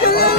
耶。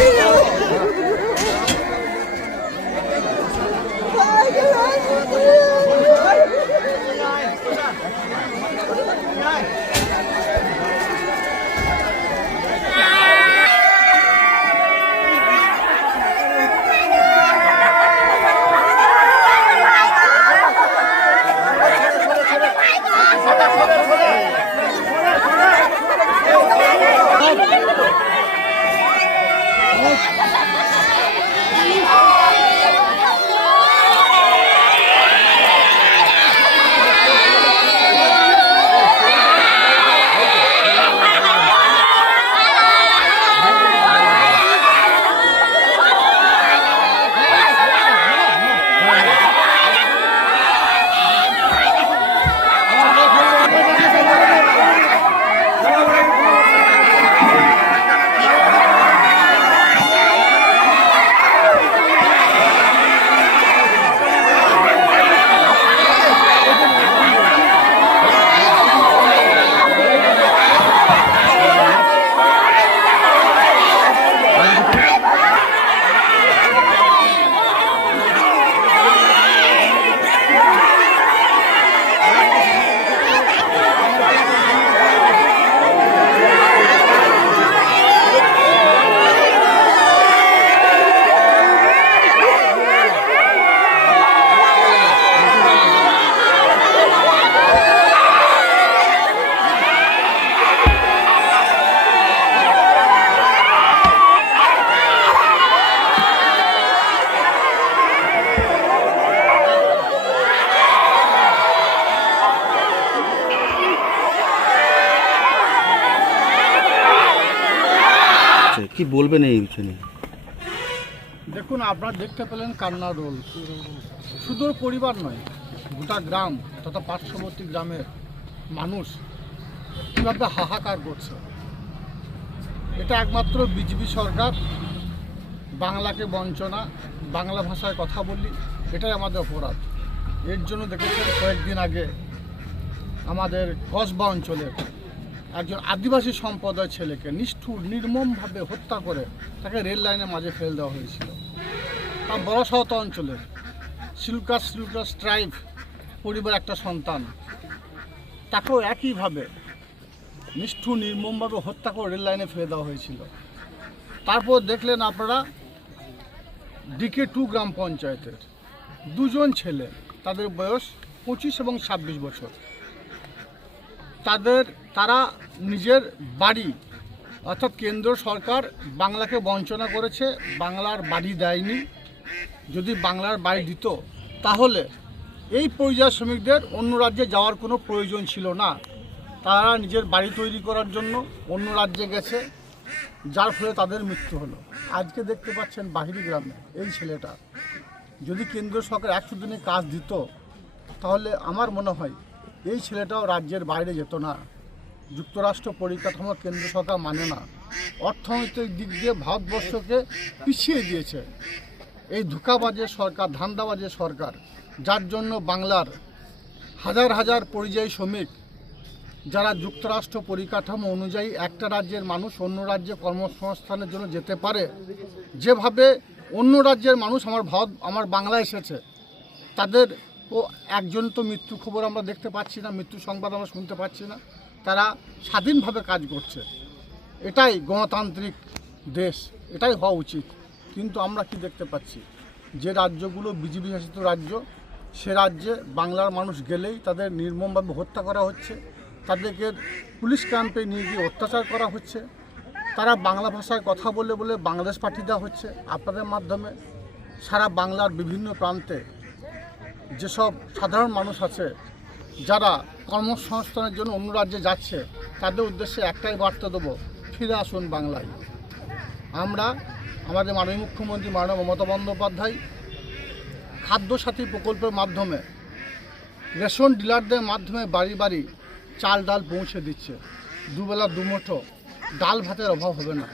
কি বলবেন এই বিষয় দেখুন, আপনারা দেখতে পেলেন কান্নার রোল। শুধু পরিবার নয়, গোটা গ্রাম তথা পার্শ্ববর্তী গ্রামের মানুষ কীভাবে হাহাকার করছে। এটা একমাত্র বিজেপি সরকার, বাংলাকে বঞ্চনা, বাংলা ভাষায় কথা বলি এটাই আমাদের অপরাধ। এর জন্য দেখেছেন কয়েকদিন আগে আমাদের কসবা অঞ্চলের একজন আদিবাসী সম্প্রদায়ের ছেলেকে নিষ্ঠুর, নির্মমভাবে হত্যা করে তাকে রেল লাইনের মাঝে ফেল দেওয়া হয়েছিল। তার বড় শহত অঞ্চলের সিলুকাস সিলুকাস ট্রাইব পরিবার একটা সন্তান। তাকেও একইভাবে নিষ্ঠুর, নির্মমভাবে হত্যা করে রেল লাইনে ফেলে দেওয়া হয়েছিল। তারপর দেখলেন আপনারা ডিকে টু গ্রাম পঞ্চায়েতের দুজন ছেলে, তাদের বয়স পঁচিশ এবং ছাব্বিশ বছর। তাদের, তারা নিজের বাড়ি, অর্থাৎ কেন্দ্র সরকার বাংলাকে বঞ্চনা করেছে, বাংলার বাড়ি দেয়নি। যদি বাংলার বাড়ি দিত, তাহলে এই পরিযায়ী শ্রমিকদের অন্য রাজ্যে যাওয়ার কোনো প্রয়োজন ছিল না। তারা নিজের বাড়ি তৈরি করার জন্য অন্য রাজ্যে গেছে, যার ফলে তাদের মৃত্যু হলো। আজকে দেখতে পাচ্ছেন বাহিরি গ্রামে এই ছেলেটা। যদি কেন্দ্র সরকার একশো দিনে কাজ দিত, তাহলে আমার মনে হয় এই ছেলেটাও রাজ্যের বাইরে যেত না। যুক্তরাষ্ট্র পরিকাঠামো কেন্দ্র সরকার মানে না। অর্থনৈতিক দিক দিয়ে ভারতবর্ষকে পিছিয়ে দিয়েছে। এই ধোকাবাজের সরকার ধান্দাবাজের সরকার, যার জন্য বাংলার হাজার হাজার পরিযায়ী শ্রমিক, যারা যুক্তরাষ্ট্র পরিকাঠামো অনুযায়ী একটা রাজ্যের মানুষ অন্য রাজ্যে কর্মসংস্থানের জন্য যেতে পারে, যেভাবে অন্য রাজ্যের মানুষ আমার ভারত আমার বাংলায় এসেছে, তাদের ও একজন তো মৃত্যু খবর আমরা দেখতে পাচ্ছি না, মৃত্যু সংবাদ আমরা শুনতে পাচ্ছি না। তারা স্বাধীনভাবে কাজ করছে। এটাই গণতান্ত্রিক দেশ, এটাই হওয়া উচিত। কিন্তু আমরা কি দেখতে পাচ্ছি? যে রাজ্যগুলো বিজেপি শাসিত রাজ্য, সে রাজ্যে বাংলার মানুষ গেলেই তাদের নির্মমভাবে হত্যা করা হচ্ছে। তাদেরকে পুলিশ ক্যাম্পে নিয়ে গিয়ে অত্যাচার করা হচ্ছে। তারা বাংলা ভাষায় কথা বলে বলে বাংলাদেশ পাঠিয়ে দেওয়া হচ্ছে আপনাদের মাধ্যমে। সারা বাংলার বিভিন্ন প্রান্তে যেসব সাধারণ মানুষ আছে, যারা কর্মসংস্থানের জন্য অন্য রাজ্যে যাচ্ছে, তাদের উদ্দেশ্যে একটাই বার্তা দেবো, ফিরে আসুন বাংলায়। আমরা আমাদের মাননীয় মুখ্যমন্ত্রী মাননীয় মমতা বন্দ্যোপাধ্যায় খাদ্যসাথী প্রকল্পের মাধ্যমে রেশন ডিলারদের মাধ্যমে বাড়ি বাড়ি চাল ডাল পৌঁছে দিচ্ছে। দুবেলা দুমুঠো ডাল ভাতের অভাব হবে না।